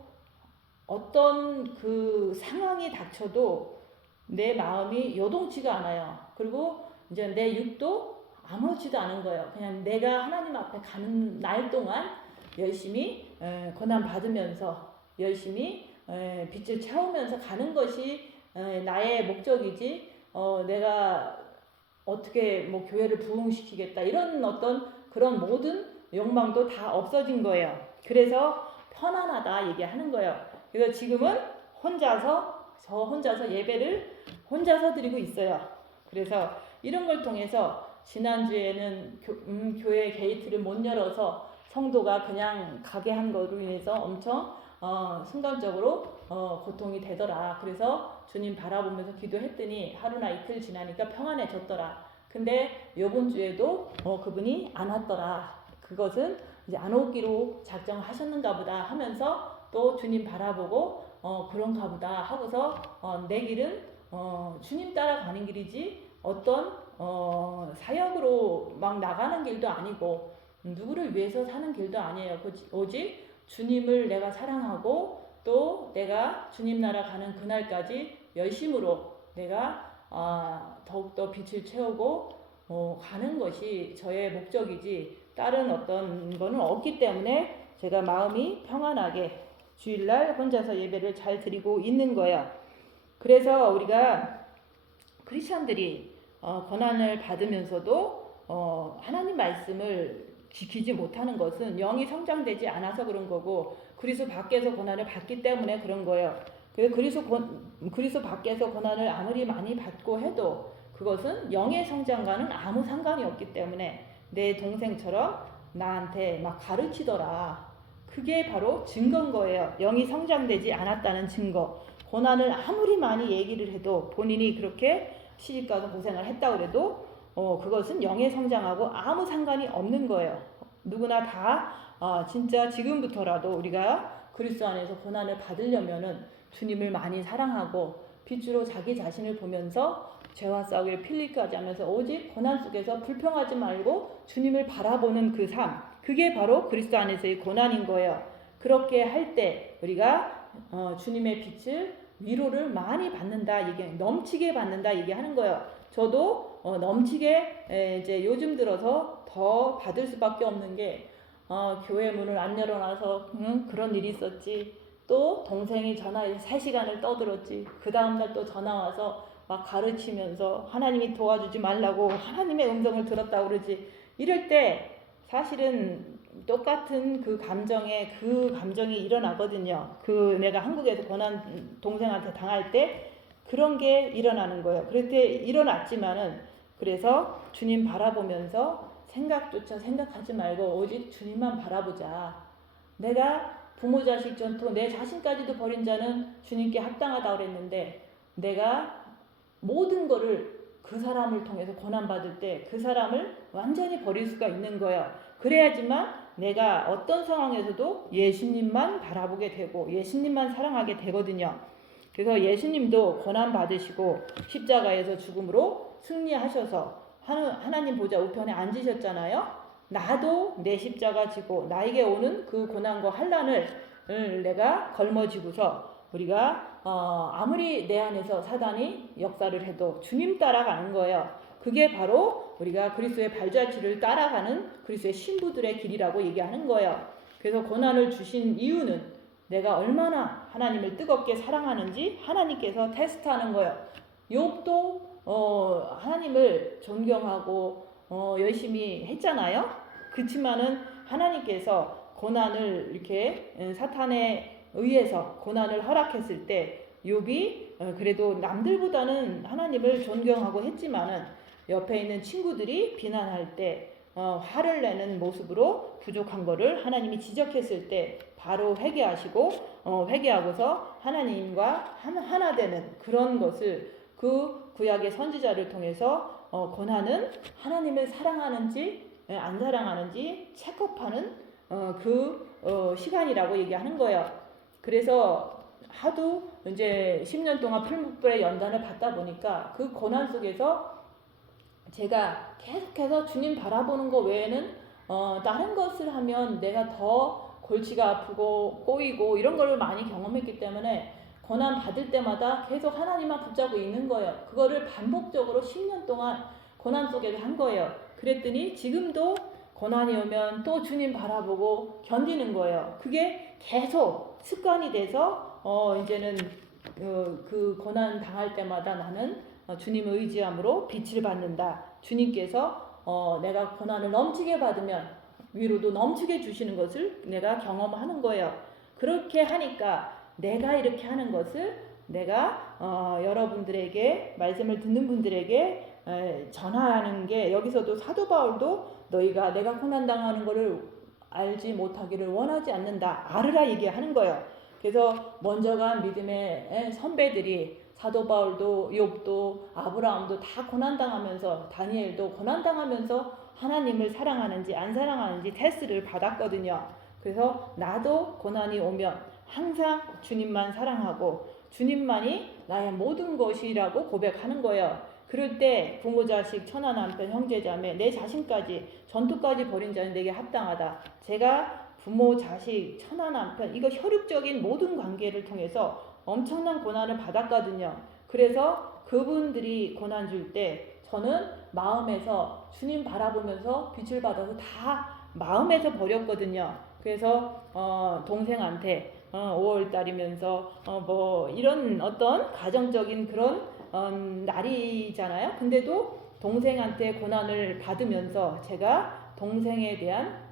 어떤 그 상황이 닥쳐도 내 마음이 요동치가 않아요. 그리고 이제 내 육도 아무렇지도 않은 거예요. 그냥 내가 하나님 앞에 가는 날 동안 열심히 고난 받으면서 열심히 빛을 채우면서 가는 것이 나의 목적이지 내가 어떻게 뭐 교회를 부흥시키겠다 이런 어떤 그런 모든 욕망도 다 없어진 거예요. 그래서 편안하다 얘기하는 거예요. 그래서 지금은 저 혼자서 예배를 혼자서 드리고 있어요. 그래서 이런 걸 통해서 지난주에는 교회 게이트를 못 열어서 성도가 그냥 가게 한 거로 인해서 엄청 순간적으로 고통이 되더라. 그래서 주님 바라보면서 기도했더니 하루나 이틀 지나니까 평안해졌더라. 근데 요번 주에도 그분이 안 왔더라. 그것은 이제 안 오기로 작정하셨는가 보다 하면서 또 주님 바라보고 그런가 보다 하고서 내 길은 주님 따라가는 길이지 어떤 사역으로 막 나가는 길도 아니고 누구를 위해서 사는 길도 아니에요. 오직 주님을 내가 사랑하고 또 내가 주님 나라 가는 그날까지 열심으로 내가 더욱더 빛을 채우고 가는 것이 저의 목적이지 다른 어떤 거는 없기 때문에 제가 마음이 평안하게 주일날 혼자서 예배를 잘 드리고 있는 거예요. 그래서 우리가 크리스천들이 고난을 받으면서도 하나님 말씀을 지키지 못하는 것은 영이 성장되지 않아서 그런 거고 그리스도 밖에서 고난을 받기 때문에 그런 거예요. 그리스도 밖에서 고난을 아무리 많이 받고 해도 그것은 영의 성장과는 아무 상관이 없기 때문에 내 동생처럼 나한테 막 가르치더라. 그게 바로 증거인 거예요. 영이 성장되지 않았다는 증거. 고난을 아무리 많이 얘기를 해도 본인이 그렇게 시집가서 고생을 했다고 해도 그것은 영의 성장하고 아무 상관이 없는 거예요. 누구나 다 진짜 지금부터라도 우리가 그리스도 안에서 고난을 받으려면은 주님을 많이 사랑하고 빛으로 자기 자신을 보면서 죄와 싸우기를 필리까지 하면서 오직 고난 속에서 불평하지 말고 주님을 바라보는 그 삶, 그게 바로 그리스도 안에서의 고난인 거예요. 그렇게 할 때 우리가 주님의 빛을 위로를 많이 받는다, 이게 넘치게 받는다 얘기하는 거예요. 저도 넘치게 이제 요즘 들어서 더 받을 수밖에 없는 게 교회 문을 안 열어놔서 그런 일이 있었지. 또 동생이 전화해서 3시간을 떠들었지. 그 다음날 또 전화 와서 막 가르치면서 하나님이 도와주지 말라고 하나님의 음성을 들었다고 그러지. 이럴 때 사실은 똑같은 그 감정이 일어나거든요. 내가 한국에서 고난 동생한테 당할 때 그런 게 일어나는 거예요. 그럴 때 일어났지만은 그래서 주님 바라보면서 생각조차 생각하지 말고 오직 주님만 바라보자. 내가 부모 자식 전토 내 자신까지도 버린 자는 주님께 합당하다고 그랬는데 내가 모든 거를 그 사람을 통해서 고난받을 때 그 사람을 완전히 버릴 수가 있는 거예요. 그래야지만 내가 어떤 상황에서도 예수님만 바라보게 되고 예수님만 사랑하게 되거든요. 그래서 예수님도 고난받으시고 십자가에서 죽음으로 승리하셔서 하나님 보좌 우편에 앉으셨잖아요. 나도 내 십자가 지고 나에게 오는 그 고난과 환난을 내가 걸머지고서 우리가 아무리 내 안에서 사단이 역사를 해도 주님 따라가는 거예요. 그게 바로 우리가 그리스도의 발자취를 따라가는 그리스도의 신부들의 길이라고 얘기하는 거예요. 그래서 고난을 주신 이유는 내가 얼마나 하나님을 뜨겁게 사랑하는지 하나님께서 테스트하는 거예요. 욥도 하나님을 존경하고 열심히 했잖아요. 그렇지만은 하나님께서 고난을 이렇게 사탄에 의해서 고난을 허락했을 때 욥이 그래도 남들보다는 하나님을 존경하고 했지만은 옆에 있는 친구들이 비난할 때 화를 내는 모습으로 부족한 거를 하나님이 지적했을 때 바로 회개하고서 하나님과 하나 되는 그런 것을 그 구약의 선지자를 통해서 고난은 하나님을 사랑하는지 안 사랑하는지 체크업하는 시간이라고 얘기하는 거예요. 그래서 하도 이제 10년 동안 풀무불의 연단을 받다 보니까 그 고난 속에서 제가 계속해서 주님 바라보는 것 외에는 다른 것을 하면 내가 더 골치가 아프고 꼬이고 이런 걸 많이 경험했기 때문에 고난 받을 때마다 계속 하나님만 붙잡고 있는 거예요. 그거를 반복적으로 10년 동안 고난 속에서 한 거예요. 그랬더니 지금도 고난이 오면 또 주님 바라보고 견디는 거예요. 그게 계속 습관이 돼서 이제는 그 고난 당할 때마다 나는 주님을 의지함으로 빛을 받는다. 주님께서 내가 고난을 넘치게 받으면 위로도 넘치게 주시는 것을 내가 경험하는 거예요. 그렇게 하니까 내가 이렇게 하는 것을 내가 여러분들에게 말씀을 듣는 분들에게 전하는 게 여기서도 사도 바울도 너희가 내가 고난당하는 것을 알지 못하기를 원하지 않는다. 알으라 얘기하는 거예요. 그래서 먼저 간 믿음의 선배들이 사도 바울도 욥도 아브라함도 다 고난당하면서 다니엘도 고난당하면서 하나님을 사랑하는지 안 사랑하는지 테스트를 받았거든요. 그래서 나도 고난이 오면 항상 주님만 사랑하고 주님만이 나의 모든 것이라고 고백하는 거예요. 그럴 때 부모 자식 처나 남편 형제 자매 내 자신까지 전투까지 벌인 자는 내게 합당하다. 제가 부모 자식 처나 남편 이거 혈육적인 모든 관계를 통해서 엄청난 고난을 받았거든요. 그래서 그분들이 고난 줄 때 저는 마음에서 주님 바라보면서 빛을 받아서 다 마음에서 버렸거든요. 그래서 동생한테 5월달이면서 뭐 이런 어떤 가정적인 그런 날이잖아요. 근데도 동생한테 고난을 받으면서 제가 동생에 대한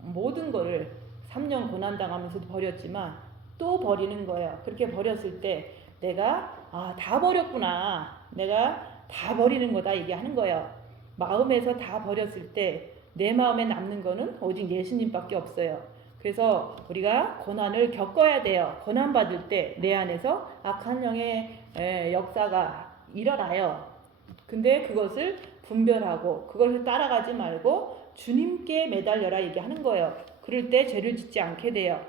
모든 거를 3년 고난당하면서도 버렸지만 또 버리는 거예요. 그렇게 버렸을 때 내가 다 버렸구나. 내가 다 버리는 거다 얘기하는 거예요. 마음에서 다 버렸을 때 내 마음에 남는 거는 오직 예수님밖에 없어요. 그래서 우리가 고난을 겪어야 돼요. 고난 받을 때 내 안에서 악한 영의 역사가 일어나요. 근데 그것을 분별하고 그것을 따라가지 말고 주님께 매달려라 얘기하는 거예요. 그럴 때 죄를 짓지 않게 돼요.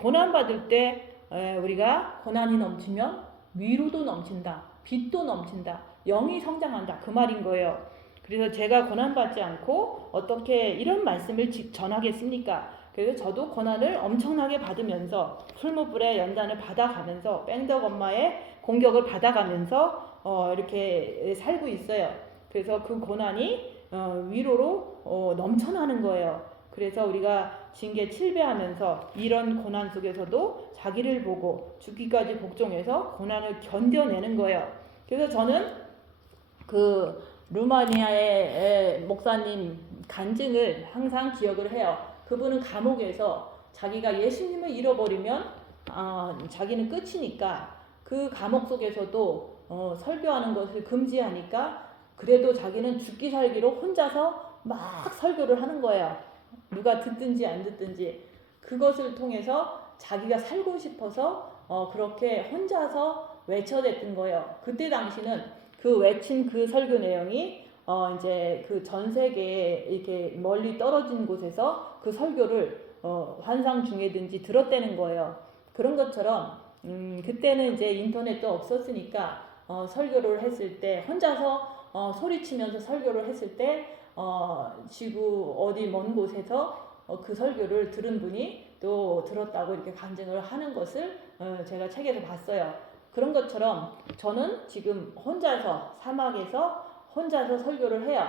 고난 받을 때 우리가 고난이 넘치면 위로도 넘친다. 빛도 넘친다. 영이 성장한다. 그 말인 거예요. 그래서 제가 고난 받지 않고 어떻게 이런 말씀을 전하겠습니까? 그래서 저도 고난을 엄청나게 받으면서 풀무불의 연단을 받아가면서 뺑덕 엄마의 공격을 받아가면서 이렇게 살고 있어요. 그래서 그 고난이 위로로 넘쳐나는 거예요. 그래서 우리가 징계 7배하면서 이런 고난 속에서도 자기를 보고 죽기까지 복종해서 고난을 견뎌내는 거예요. 그래서 저는 그 루마니아의 목사님 간증을 항상 기억을 해요. 그분은 감옥에서 자기가 예수님을 잃어버리면 자기는 끝이니까 그 감옥 속에서도 설교하는 것을 금지하니까 그래도 자기는 죽기 살기로 혼자서 막 설교를 하는 거예요. 누가 듣든지 안 듣든지 그것을 통해서 자기가 살고 싶어서 그렇게 혼자서 외쳐댔던 거예요. 그때 당시는 그 외친 그 설교 내용이 이제 그 전 세계에 이렇게 멀리 떨어진 곳에서 그 설교를 환상 중에든지 들었다는 거예요. 그런 것처럼 그때는 이제 인터넷도 없었으니까 설교를 했을 때 혼자서 소리치면서 설교를 했을 때 지구 어디 먼 곳에서 그 설교를 들은 분이 또 들었다고 이렇게 간증을 하는 것을 제가 책에서 봤어요. 그런 것처럼 저는 지금 혼자서 사막에서 혼자서 설교를 해요.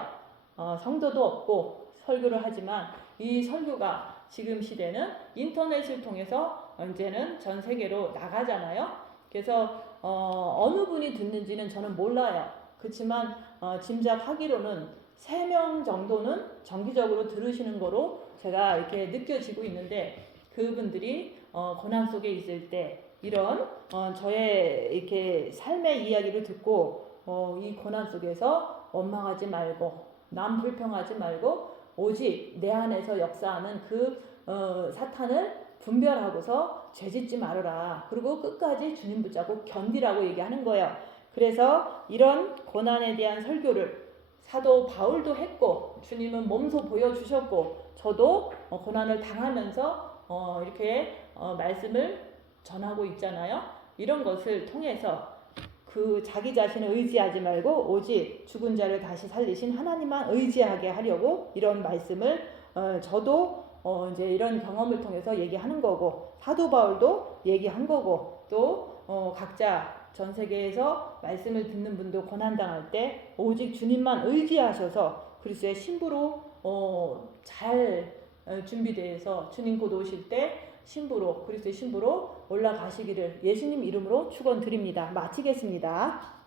성도도 없고 설교를 하지만 이 설교가 지금 시대는 인터넷을 통해서 이제는 전 세계로 나가잖아요. 그래서 어느 분이 듣는지는 저는 몰라요. 그렇지만 짐작하기로는 3명 정도는 정기적으로 들으시는 거로 제가 이렇게 느껴지고 있는데 그분들이 고난 속에 있을 때 이런 저의 이렇게 삶의 이야기를 듣고 이 고난 속에서 원망하지 말고 남 불평하지 말고 오직 내 안에서 역사하는 그 사탄을 분별하고서 죄짓지 말아라. 그리고 끝까지 주님 붙잡고 견디라고 얘기하는 거예요. 그래서 이런 고난에 대한 설교를 사도 바울도 했고 주님은 몸소 보여주셨고 저도 고난을 당하면서 이렇게 말씀을 전하고 있잖아요. 이런 것을 통해서 그 자기 자신을 의지하지 말고 오직 죽은 자를 다시 살리신 하나님만 의지하게 하려고 이런 말씀을 저도 이제 이런 경험을 통해서 얘기하는 거고 사도 바울도 얘기한 거고 또 각자 전 세계에서 말씀을 듣는 분도 고난당할 때 오직 주님만 의지하셔서 그리스도의 신부로 잘 준비되어서 주님 곧 오실 때 신부로 그리스도의 신부로 올라가시기를 예수님 이름으로 축원드립니다. 마치겠습니다.